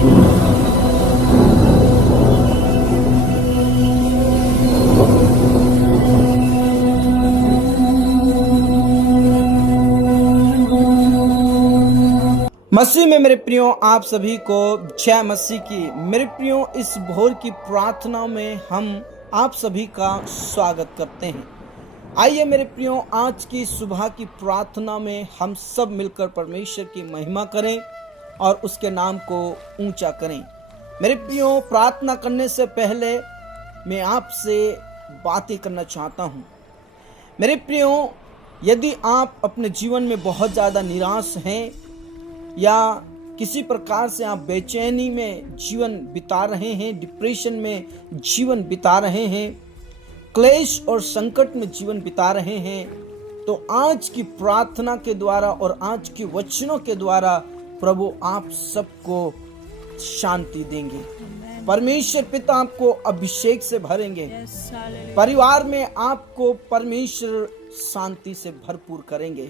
मसीह में मेरे प्रियो, आप सभी को जय मसीह की। मेरे प्रियो, इस भोर की प्रार्थना में हम आप सभी का स्वागत करते हैं। आइए मेरे प्रियो, आज की सुबह की प्रार्थना में हम सब मिलकर परमेश्वर की महिमा करें और उसके नाम को ऊंचा करें। मेरे प्रियो, प्रार्थना करने से पहले मैं आपसे बातें करना चाहता हूं। मेरे प्रियो, यदि आप अपने जीवन में बहुत ज़्यादा निराश हैं या किसी प्रकार से आप बेचैनी में जीवन बिता रहे हैं, डिप्रेशन में जीवन बिता रहे हैं, क्लेश और संकट में जीवन बिता रहे हैं, तो आज की प्रार्थना के द्वारा और आज के वचनों के द्वारा प्रभु आप सबको शांति देंगे। परमेश्वर पिता आपको अभिषेक से भरेंगे। परिवार में आपको परमेश्वर शांति से भरपूर करेंगे,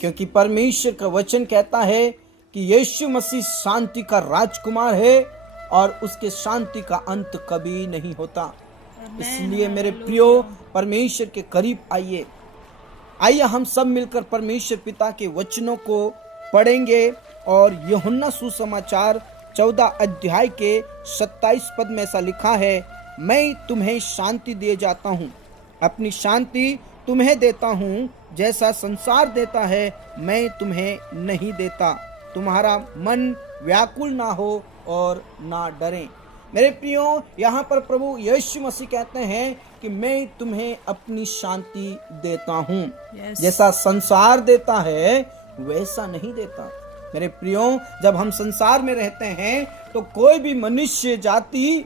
क्योंकि परमेश्वर का वचन कहता है कि यीशु मसीह शांति का राजकुमार है और उसके शांति का अंत कभी नहीं होता। इसलिए मेरे प्रियो, परमेश्वर के करीब आइए हम सब मिलकर परमेश्वर पिता के वचनों को पढ़ेंगे। और यूहन्ना सुसमाचार 14 अध्याय के 27 पद में ऐसा लिखा है, मैं तुम्हें शांति दे जाता हूँ, अपनी शांति तुम्हें देता हूँ, जैसा संसार देता है मैं तुम्हें नहीं देता। तुम्हारा मन व्याकुल ना हो और ना डरे। मेरे प्रियो, यहाँ पर प्रभु यीशु मसीह कहते हैं कि मैं तुम्हें अपनी शांति देता हूँ। जैसा संसार देता है वैसा नहीं देता। मेरे प्रियो, जब हम संसार में रहते हैं तो कोई भी मनुष्य जाति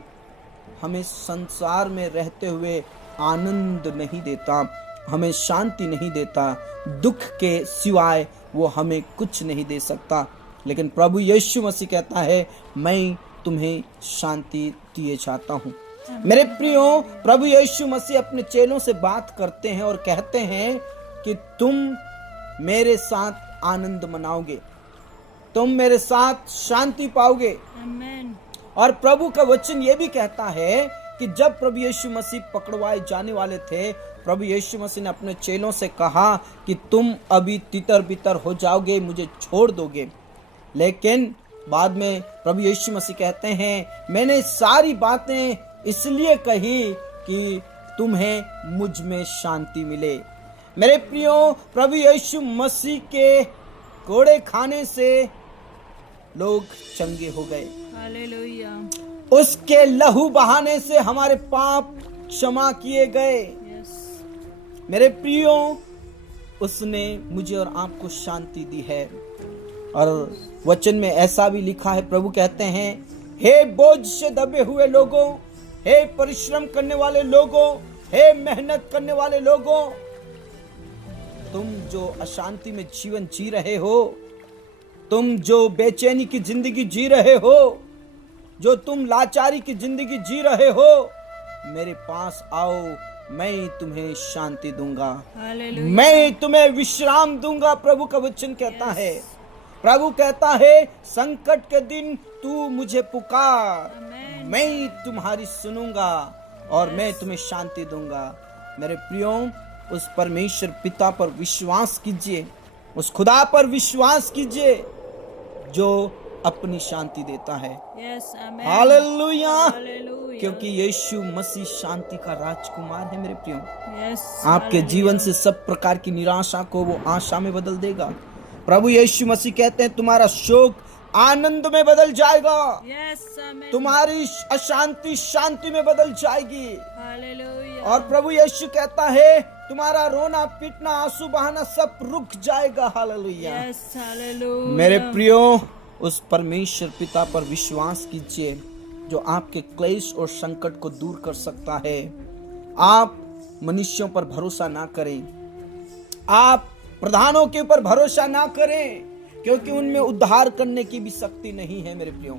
हमें संसार में रहते हुए आनंद नहीं देता, हमें शांति नहीं देता, दुख के सिवाय वो हमें कुछ नहीं दे सकता। लेकिन प्रभु यीशु मसीह कहता है, मैं तुम्हें शांति दिए जाता हूँ। मेरे प्रियो, प्रभु यीशु मसीह अपने चेलों से बात करते हैं और कहते हैं कि तुम मेरे साथ आनंद मनाओगे, तुम मेरे साथ शांति पाओगे। और प्रभु का वचन ये भी कहता है कि जब प्रभु यीशु मसीह पकड़वाए जाने वाले थे, प्रभु यीशु मसीह ने अपने चेलों से कहा कि तुम अभी तितर बितर हो जाओगे, मुझे छोड़ दोगे। लेकिन बाद में प्रभु यीशु मसीह कहते हैं, मैंने सारी बातें इसलिए कही कि तुम्हें मुझ में शांति मिले। मेरे प्रियो, प्रभु यीशु मसीह के कोड़े खाने से लोग चंगे हो गए। हालेलुया। उसके लहू बहाने से हमारे पाप क्षमा किए गए। मेरे प्रियो, उसने मुझे और आपको शांति दी है। और वचन में ऐसा भी लिखा है, प्रभु कहते हैं, हे बोझ से दबे हुए लोगों, हे परिश्रम करने वाले लोगों, हे मेहनत करने वाले लोगों, तुम जो अशांति में जीवन जी रहे हो, तुम जो बेचैनी की जिंदगी जी रहे हो, जो तुम लाचारी की जिंदगी जी रहे हो, मेरे पास आओ, मैं तुम्हें शांति दूंगा, मैं तुम्हें विश्राम दूंगा। प्रभु का वचन कहता है, प्रभु कहता है, संकट के दिन तू मुझे पुकार, मैं तुम्हारी सुनूंगा और मैं तुम्हें शांति दूंगा। मेरे प्रियो, उस परमेश्वर पिता पर विश्वास कीजिए, उस खुदा पर विश्वास कीजिए जो अपनी शांति देता है। हालेलुया। क्योंकि यीशु मसीह शांति का राजकुमार है। मेरे प्रियो, आपके जीवन से सब प्रकार की निराशा को वो आशा में बदल देगा। प्रभु यीशु मसीह कहते हैं, तुम्हारा शोक आनंद में बदल जाएगा, तुम्हारी अशांति शांति में बदल जाएगी। और प्रभु यीशु कहता है, तुम्हारा रोना पीटना आंसू बहाना सब रुक जाएगा। हालेलुया। मेरे प्रियो, उस परमेश्वर पिता पर विश्वास कीजिए जो आपके क्लेश और संकट को दूर कर सकता है। आप मनुष्यों पर भरोसा ना करें, आप प्रधानों के ऊपर भरोसा ना करें, क्योंकि उनमें उद्धार करने की भी शक्ति नहीं है। मेरे प्रियो,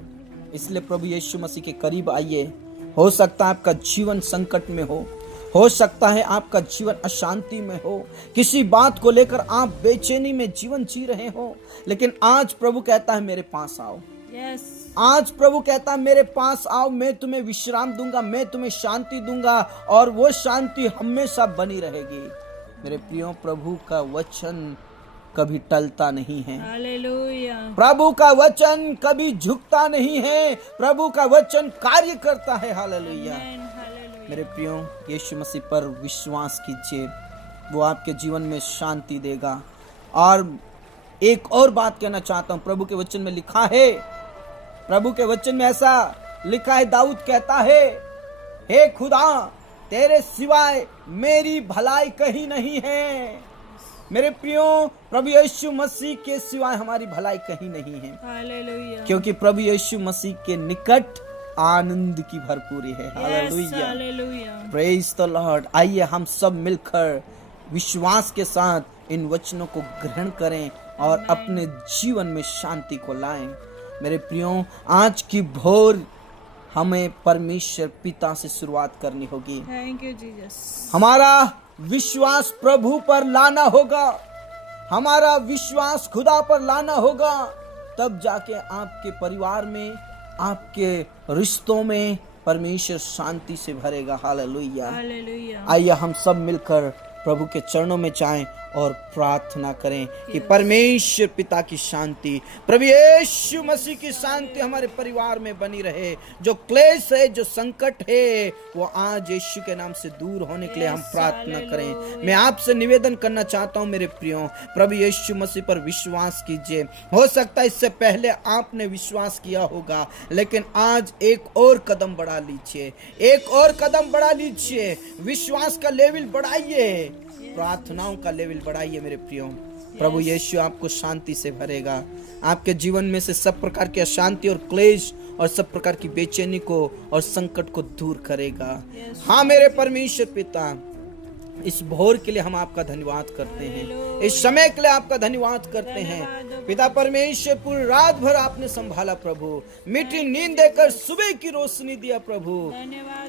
इसलिए प्रभु यीशु मसीह के करीब आइए। हो सकता है आपका जीवन संकट में हो सकता है आपका जीवन अशांति में हो, किसी बात को लेकर आप बेचैनी में जीवन जी रहे हो, लेकिन आज प्रभु कहता है, मेरे पास आओ, यस आज प्रभु कहता है मेरे पास आओ, मैं तुम्हें विश्राम दूंगा, मैं तुम्हें शांति दूंगा और वो शांति हमेशा बनी रहेगी। मेरे प्रियो, प्रभु का वचन कभी टलता नहीं है। हालेलुया प्रभु का वचन कभी झुकता नहीं है। प्रभु का वचन कार्य करता है। हालेलुया। आमेन हालेलुया मेरे प्रियो, यीशु मसीह पर विश्वास कीजिए, वो आपके जीवन में शांति देगा। और एक और बात कहना चाहता हूँ, प्रभु के वचन में लिखा है, प्रभु के वचन में ऐसा लिखा है, दाऊद कहता है, हे खुदा तेरे सिवाय मेरी भलाई कहीं नहीं है। मेरे प्रियो, प्रभु यीशु मसीह के सिवाय हमारी भलाई कहीं नहीं है, हालेलुया क्योंकि प्रभु यीशु मसीह के निकट आनंद की भरपूरी है। Hallelujah, hallelujah praise the Lord. आइए हम सब मिलकर विश्वास के साथ इन वचनों को ग्रहण करें और अपने जीवन में शांति को लाएं। मेरे प्रियो, आज की भोर हमें परमेश्वर पिता से शुरुआत करनी होगी। Thank you Jesus. हमारा विश्वास प्रभु पर लाना होगा, हमारा विश्वास खुदा पर लाना होगा, तब जाके आपके परिवार में, आपके रिश्तों में परमेश्वर शांति से भरेगा। हालेलुया। हालेलुया आइए हम सब मिलकर प्रभु के चरणों में जाएं और प्रार्थना करें कि परमेश्वर पिता की शांति, प्रभु यीशु मसीह की शांति हमारे परिवार में बनी रहे। जो क्लेश है, जो संकट है, वो आज यीशु के नाम से दूर होने के लिए हम प्रार्थना करें। मैं आपसे निवेदन करना चाहता हूं मेरे प्रियो, प्रभु यीशु मसीह पर विश्वास कीजिए। हो सकता है इससे पहले आपने विश्वास किया होगा, लेकिन आज एक और कदम बढ़ा लीजिए, एक और कदम बढ़ा लीजिए। विश्वास का लेवल बढ़ाइए, प्रार्थनाओं का लेवल बढ़ाइए। मेरे प्रियो, प्रभु यीशु आपको शांति से भरेगा, आपके जीवन में से सब प्रकार की अशांति और क्लेश और सब प्रकार की बेचैनी को और संकट को दूर करेगा। हाँ मेरे परमेश्वर पिता, इस भोर के लिए हम आपका धन्यवाद करते हैं, इस समय के लिए आपका धन्यवाद करते हैं। पिता परमेश्वर, पूरी रात भर आपने संभाला प्रभु, मीठी नींद देकर सुबह की रोशनी दिया प्रभु,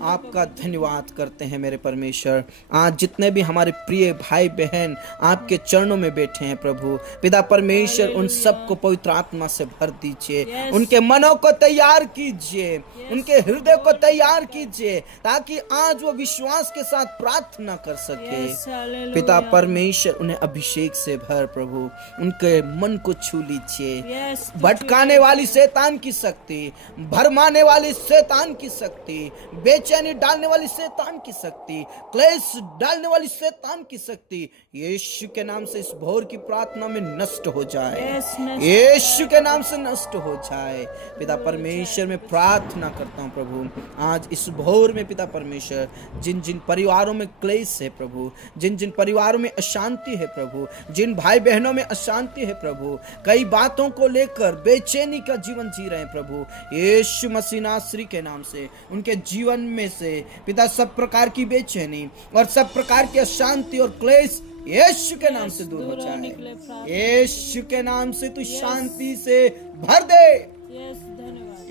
आपका धन्यवाद करते हैं मेरे परमेश्वर। आज जितने भी हमारे प्रिय भाई बहन आपके चरणों में बैठे हैं प्रभु, पिता परमेश्वर उन सबको पवित्र आत्मा से भर दीजिए, उनके मनों को तैयार कीजिए, उनके हृदय को तैयार कीजिए, ताकि आज वो विश्वास के साथ प्रार्थना कर सके। पिता परमेश्वर उन्हें अभिषेक से भर प्रभु, उनके मन को छू लीजिए। भटकाने वाली शैतान की शक्ति, भरमाने वाली शैतान की शक्ति, बेचैनी डालने वाली शैतान की शक्ति, क्लेश डालने वाली शैतान की शक्ति यीशु के नाम से इस भोर की प्रार्थना में नष्ट हो जाए, यीशु के नाम से नष्ट हो जाए। पिता परमेश्वर में प्रार्थना करता हूँ प्रभु, आज इस भोर में पिता परमेश्वर, जिन जिन परिवारों में क्लेश है प्रभु, जिन जिन परिवारों में अशांति है प्रभु, जिन भाई बहनों में अशांति है प्रभु, कई बातों को लेकर बेचैनी का जीवन जी रहे हैं प्रभु, यीशु मसीह नासरी के नाम से उनके जीवन में से पिता सब प्रकार की बेचैनी और सब प्रकार की अशांति और क्लेश यीशु के नाम से दूर हो जाए। यीशु के नाम से तू शांति से भर दे,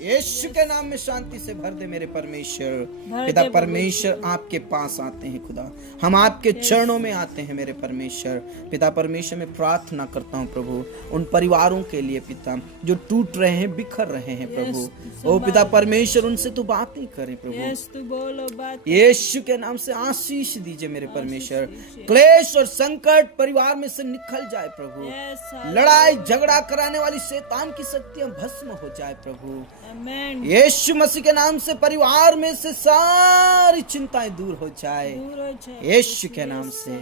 यीशु के नाम में शांति से भर दे मेरे परमेश्वर। पिता परमेश्वर आपके पास आते हैं खुदा, हम आपके चरणों में आते हैं मेरे परमेश्वर। पिता परमेश्वर में प्रार्थना करता हूँ प्रभु, उन परिवारों के लिए पिता जो टूट रहे हैं, बिखर रहे हैं प्रभु, ओ पिता परमेश्वर उनसे तू बात ही करे प्रभु, यीशु के नाम से आशीष दीजिए मेरे परमेश्वर। क्लेश और संकट परिवार में से निकल जाए प्रभु, लड़ाई झगड़ा कराने वाली शैतान की शक्तियां भस्म हो जाए प्रभु, यीशु मसीह के नाम से परिवार में से सारी चिंताएं दूर हो जाए यीशु के नाम से।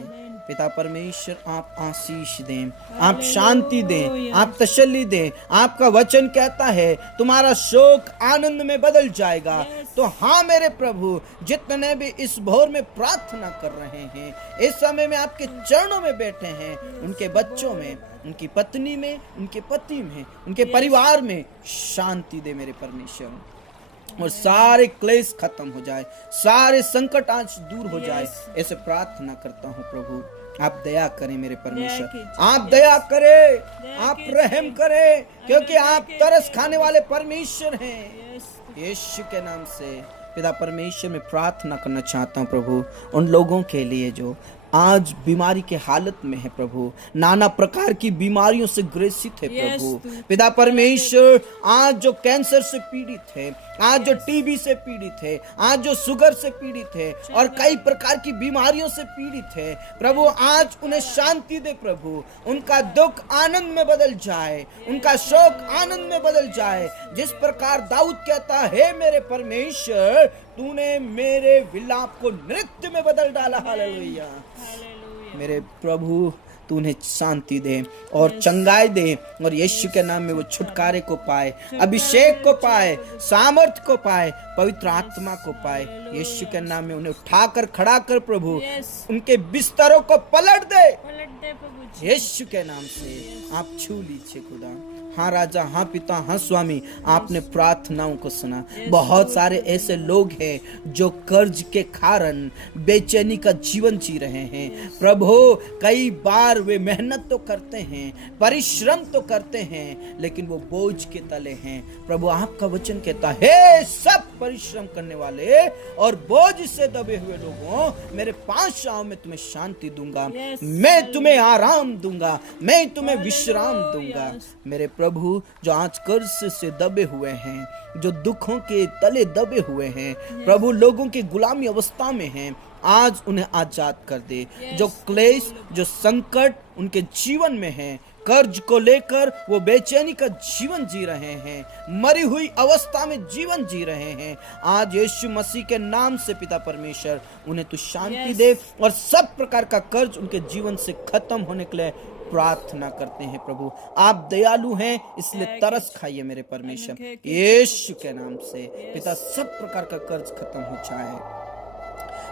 पिता परमेश्वर आप आशीष दें, आप शांति दें, आप तसल्ली दें। आपका वचन कहता है तुम्हारा शोक आनंद में बदल जाएगा। तो हाँ मेरे प्रभु, जितने भी इस भोर में प्रार्थना कर रहे हैं, इस समय में आपके चरणों में बैठे हैं, उनके बच्चों में, उनकी पत्नी में, उनके पति में, उनके परिवार में शांति दे मेरे परमेश्वर, और सारे क्लेश खत्म हो जाए, सारे संकट आज दूर हो जाए, ऐसे प्रार्थना करता हूँ प्रभु। आप दया करें मेरे परमेश्वर, आप दया करें, आप रहम करें, क्योंकि आप तरस खाने वाले परमेश्वर हैं। यीशु के नाम से पिता परमेश्वर में प्रार्थना करना चाहता हूँ प्रभु, उन लोगों के लिए जो आज बीमारी के हालत में है प्रभु, नाना प्रकार की बीमारियों से ग्रसित है Yes, प्रभु। तू। पिता परमेश्वर, आज जो कैंसर से पीड़ित है, आज जो टीबी से पीड़ित है, आज जो शुगर से पीड़ित है और कई प्रकार की बीमारियों से पीड़ित है प्रभु, आज उन्हें शांति दे प्रभु। उनका दुख आनंद में बदल जाए, उनका शोक आनंद में बदल जाए। जिस प्रकार दाऊद कहता है, मेरे परमेश्वर तूने मेरे विलाप को नृत्य में बदल डाला। हालेलुया। हालेलुया। मेरे प्रभु तू उन्हें शांति दे और चंगाई दे, और यीशु के नाम में वो छुटकारे को पाए, अभिषेक को पाए, सामर्थ को पाए, पवित्र आत्मा को पाए। यीशु के नाम में उन्हें उठाकर खड़ा कर प्रभु, Yes. उनके बिस्तरों को पलट दे पलट दे प्रभु जी। यीशु के नाम से। आप छू लीजिए खुदा। हाँ राजा, हाँ पिता, हाँ स्वामी, आपने प्रार्थनाओं को सुना। बहुत सारे ऐसे लोग हैं जो कर्ज के कारण बेचैनी का जीवन जी रहे हैं प्रभु। कई बार वे मेहनत तो करते हैं, परिश्रम तो करते हैं, लेकिन वो बोझ के तले हैं प्रभु। आपका वचन कहता है, सब परिश्रम करने वाले और बोझ से दबे हुए लोगों, मेरे पास आओ, मैं तुम्हें शांति दूंगा, Yes. मैं तुम्हें आराम दूंगा, मैं तुम्हें विश्राम दूंगा। मेरे प्रभु, जो आज कर्ज से दबे हुए हैं, जो दुखों के तले दबे हुए हैं प्रभु, लोगों की गुलामी अवस्था में हैं, आज उन्हें आजाद कर दे। जो क्लेश, जो संकट उनके जीवन में है, कर्ज को लेकर वो बेचैनी का जीवन जी रहे हैं, मरी हुई अवस्था में जीवन जी रहे हैं, आज यीशु मसीह के नाम से पिता परमेश्वर उन्हें तू शांति दे और सब प्रकार का कर्ज उनके जीवन से खत्म होने के लिए प्रार्थना करते हैं प्रभु। आप दयालु हैं, इसलिए तरस खाइए मेरे परमेश्वर, यीशु के नाम से पिता, सब प्रकार का कर्ज खत्म हो जाए।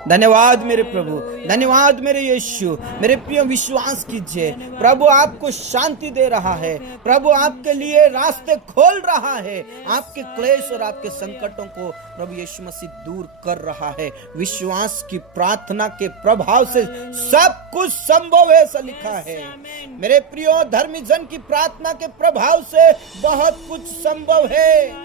धन्यवाद मेरे प्रभु, धन्यवाद मेरे यीशु। मेरे प्रिय, विश्वास कीजिए, प्रभु आपको शांति दे रहा है, प्रभु आपके लिए रास्ते खोल रहा है, आपके क्लेश और आपके संकटों को प्रभु यीशु मसीह दूर कर रहा है। विश्वास की प्रार्थना के प्रभाव से सब कुछ संभव है, ऐसा लिखा है। मेरे प्रियो, धर्मी जन की प्रार्थना के प्रभाव से बहुत कुछ संभव है,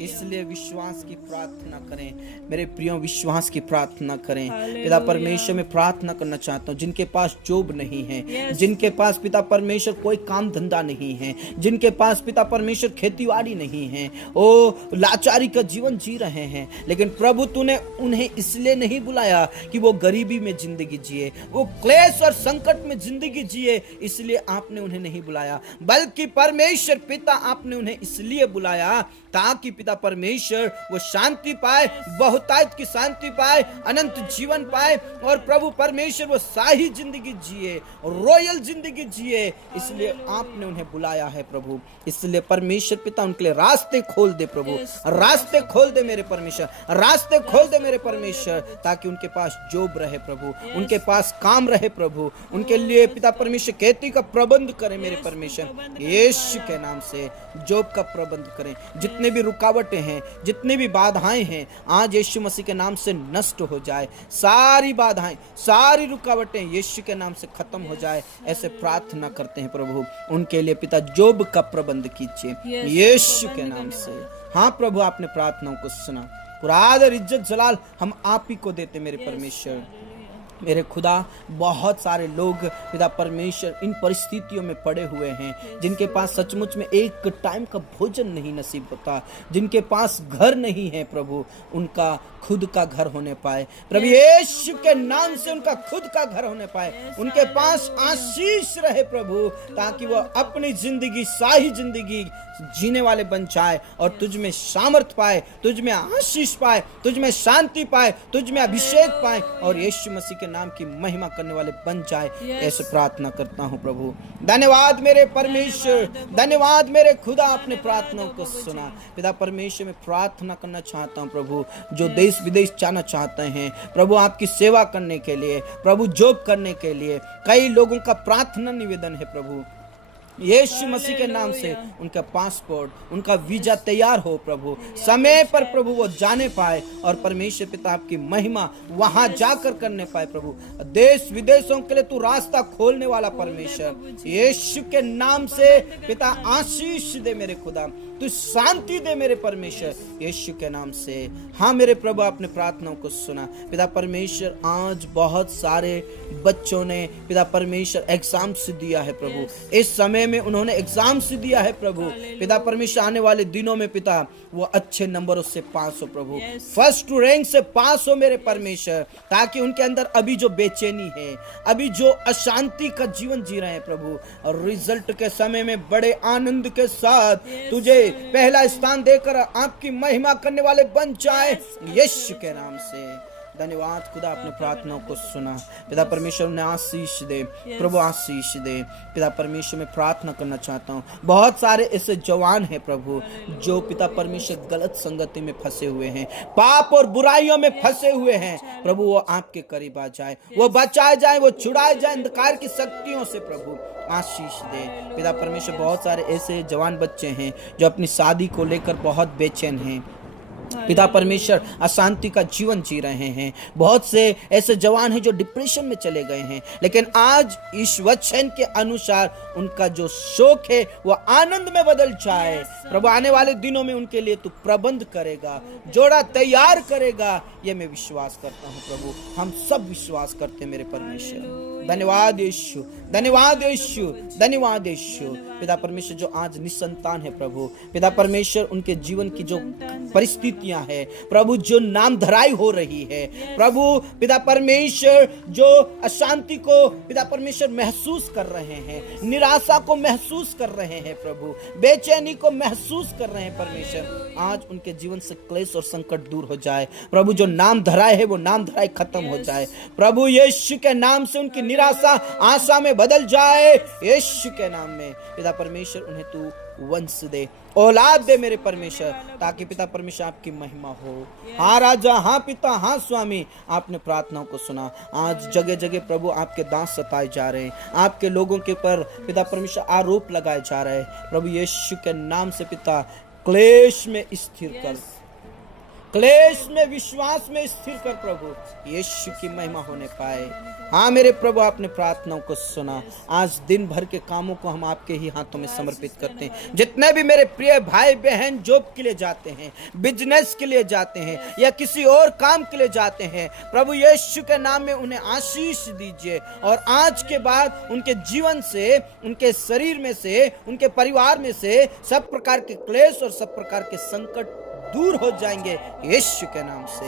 इसलिए विश्वास की प्रार्थना करें। मेरे प्रियो, विश्वास की प्रार्थना करें। पिता परमेश्वर, में प्रार्थना करना चाहता हूँ जिनके पास जॉब नहीं है, जिनके पास पिता परमेश्वर कोई काम धंधा नहीं है, जिनके पास पिता परमेश्वर खेतीबाड़ी नहीं है, ओ लाचारी का जीवन जी रहे हैं, लेकिन प्रभु तूने उन्हें इसलिए नहीं बुलाया कि वो गरीबी में जिंदगी जिए, वो क्लेश और संकट में जिंदगी जिए, इसलिए आपने उन्हें नहीं बुलाया, बल्कि परमेश्वर पिता आपने उन्हें इसलिए बुलाया ताकि पिता परमेश्वर वो शांति पाए, बहुतायत की शांति पाए, अनंत जीवन पाए, और प्रभु परमेश्वर वो शाही जिंदगी जिए, रॉयल जिंदगी जिए, इसलिए आपने उन्हें बुलाया है प्रभु। इसलिए परमेश्वर पिता उनके लिए रास्ते खोल दे प्रभु, रास्ते खोल दे मेरे परमेश्वर, रास्ते खोल दे मेरे परमेश्वर, ताकि उनके पास जॉब रहे प्रभु, उनके पास काम रहे प्रभु, उनके लिए पिता परमेश्वर खेती का प्रबंध करें मेरे परमेश्वर, यीशु के नाम से जॉब का प्रबंध करें। जितने भी रुकावटें हैं, जितनी भी बाधाएं हैं, आज यीशु मसीह के नाम से नष्ट हो जाए। सारी बाधाएं, सारी रुकावटें यीशु के नाम से खत्म हो जाए, ऐसे प्रार्थना करते हैं प्रभु। उनके लिए पिता जॉब का प्रबंध कीजिए यीशु के नाम से। हाँ प्रभु, आपने प्रार्थनाओं को सुना, पूरा आदर इज्जत जलाल हम आप ही को देते मेरे परमेश्वर। मेरे खुदा, बहुत सारे लोग पिता परमेश्वर इन परिस्थितियों में पड़े हुए हैं, जिनके पास सचमुच में एक टाइम का भोजन नहीं नसीब होता, जिनके पास घर नहीं है प्रभु, उनका खुद का घर होने पाए प्रभु यीशु के नाम से, उनका खुद का घर होने पाए, उनके पास आशीष रहे प्रभु, ताकि वो अपनी जिंदगी, शाही जिंदगी जीने वाले बन जाए और तुझ में सामर्थ पाए, तुझ में आशीष पाए, तुझ में शांति पाए, तुझ में अभिषेक पाए, और यीशु मसीह के नाम की महिमा करने वाले बन जाए। ऐसे प्रार्थना करता हूँ प्रभु। धन्यवाद मेरे परमेश्वर, धन्यवाद मेरे खुदा, अपने प्रार्थनाओं को सुना। पिता परमेश्वर, में प्रार्थना करना चाहता हूँ प्रभु, जो देश विदेश जाना चाहते हैं प्रभु आपकी सेवा करने के लिए, प्रभु जॉब करने के लिए, कई लोगों का प्रार्थना निवेदन है प्रभु, यीशु मसीह के नाम से उनका पासपोर्ट, उनका वीजा तैयार हो प्रभु, समय पर प्रभु वो जाने पाए और परमेश्वर पिता आपकी महिमा वहां जाकर करने पाए प्रभु। देश विदेशों के लिए तू रास्ता खोलने वाला परमेश्वर, यीशु के नाम से पिता आशीष दे मेरे खुदा, तू शांति दे मेरे परमेश्वर, यीशु के नाम से। हाँ मेरे प्रभु, आपने प्रार्थनाओं को सुना पिता परमेश्वर। आज बहुत सारे बच्चों ने पिता परमेश्वर एग्जाम्स दिया है प्रभु, इस समय में उन्होंने एग्जाम्स दिया है प्रभु। पिता परमेश्वर आने वाले दिनों में पिता वो अच्छे नंबरों से पास हो प्रभु, फर्स्ट रैंक से पास हो मेरे परमेश्वर, ताकि उनके अंदर अभी जो बेचैनी है, अभी जो अशांति का जीवन जी रहे हैं प्रभु, और रिजल्ट के समय में बड़े आनंद के साथ तुझे पहला स्थान देकर आपकी महिमा करने वाले बन जाए यीशु के नाम से। धन्यवाद खुदा, अपने प्रार्थनाओं को सुना पिता परमेश्वर, ने आशीष दे प्रभु, आशीष दे पिता परमेश्वर। मैं प्रार्थना करना चाहता हूँ, बहुत सारे ऐसे जवान हैं प्रभु जो पिता परमेश्वर गलत संगति में फंसे हुए हैं, पाप और बुराइयों में फंसे हुए हैं प्रभु, वो आपके करीब आ जाए, वो बचाए जाए, वो छुड़ाए जाए अंधकार की शक्तियों से प्रभु, आशीष दे पिता परमेश्वर। बहुत सारे ऐसे जवान बच्चे हैं जो अपनी शादी को लेकर बहुत बेचैन हैं पिता परमेश्वर, अशांति का जीवन जी रहे हैं। बहुत से ऐसे जवान हैं जो डिप्रेशन में चले गए हैं, लेकिन आज इस वचन के अनुसार उनका जो शोक है वो आनंद में बदल जाए प्रभु। आने वाले दिनों में उनके लिए तू प्रबंध करेगा, जोड़ा तैयार करेगा, ये मैं विश्वास करता हूँ प्रभु। हम सब विश्वास करते हैं मेरे परमेश्वर। धन्यवाद यीशु, धन्यवाद यीशु, धन्यवाद यीशु। पिता परमेश्वर जो आज निसंतान है प्रभु, पिता परमेश्वर उनके जीवन की जो परिस्थितियां है प्रभु, जो नाम धराई हो रही है प्रभु, पिता परमेश्वर जो अशांति को पिता परमेश्वर महसूस कर रहे हैं, निराशा को महसूस कर रहे हैं प्रभु, बेचैनी को महसूस कर रहे हैं परमेश्वर, आज उनके जीवन से क्लेश और संकट दूर हो जाए प्रभु। जो नाम धराए है वो नाम धराई खत्म हो जाए प्रभु, यीशु के नाम से उनकी निराशा आशा में बदल जाए यीशु के नाम में। पिता परमेश्वर उन्हें तू वंश दे, औलाद दे मेरे परमेश्वर, ताकि पिता परमेश्वर आपकी महिमा हो। हाँ राजा, हाँ पिता, हाँ स्वामी, आपने प्रार्थनाओं को सुना। आज जगह जगह प्रभु आपके दास सताए जा रहे हैं, आपके लोगों के पर पिता परमेश्वर आरोप लगाए जा रहे हैं प्रभु, यीशु के नाम से पिता क्लेश में स्थिर कर, क्लेश में विश्वास में स्थिर कर प्रभु, यीशु की महिमा होने पाए। हाँ मेरे प्रभु, आपने प्रार्थनाओं को सुना। आज दिन भर के कामों को हम आपके ही हाथों में समर्पित करते हैं। जितने भी मेरे प्रिय भाई बहन जॉब के लिए जाते हैं, बिजनेस के लिए जाते हैं, या किसी और काम के लिए जाते हैं प्रभु, यीशु के नाम में उन्हें आशीष दीजिए, और आज के बाद उनके जीवन से, उनके शरीर में से, उनके परिवार में से सब प्रकार के क्लेश और सब प्रकार के संकट दूर हो जाएंगे यीशु के नाम से।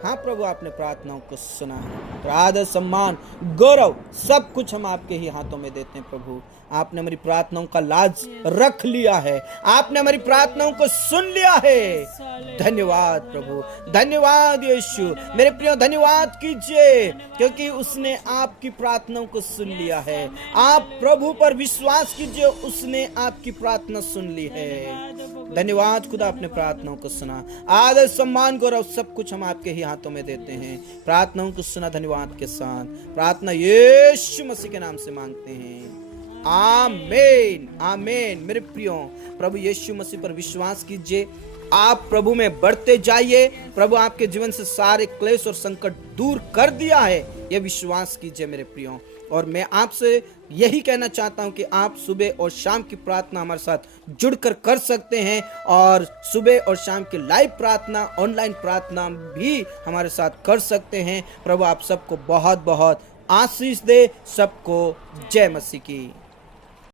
हाँ प्रभु, आपने प्रार्थनाओं को सुना है। तो आदर, सम्मान, गौरव सब कुछ हम आपके ही हाथों में देते हैं प्रभु। आपने हमारी प्रार्थनाओं का लाज रख लिया है, आपने हमारी प्रार्थनाओं को सुन लिया है। धन्यवाद प्रभु, धन्यवाद यीशु। मेरे प्रियो, धन्यवाद कीजिए क्योंकि उसने आपकी प्रार्थनाओं को सुन लिया है। आप प्रभु पर विश्वास कीजिए, उसने आपकी प्रार्थना सुन ली है। धन्यवाद खुदा, आपने प्रार्थनाओं को सुना। आदर, सम्मान, गौरव सब कुछ हम आपके ही हाथों में देते हैं। प्रार्थनाओं को सुना धन्यवाद के साथ, प्रार्थना यीशु मसीह के नाम से मांगते हैं, आमीन, आमीन। मेरे प्रियो, प्रभु यीशु मसीह पर विश्वास कीजिए, आप प्रभु में बढ़ते जाइए। प्रभु आपके जीवन से सारे क्लेश और संकट दूर कर दिया है, यह विश्वास कीजिए मेरे प्रियो। और मैं आपसे यही कहना चाहता हूं कि आप सुबह और शाम की प्रार्थना हमारे साथ जुड़कर कर सकते हैं, और सुबह और शाम की लाइव प्रार्थना, ऑनलाइन प्रार्थना भी हमारे साथ कर सकते हैं। प्रभु आप सबको बहुत बहुत आशीष दे। सबको जय मसीह की।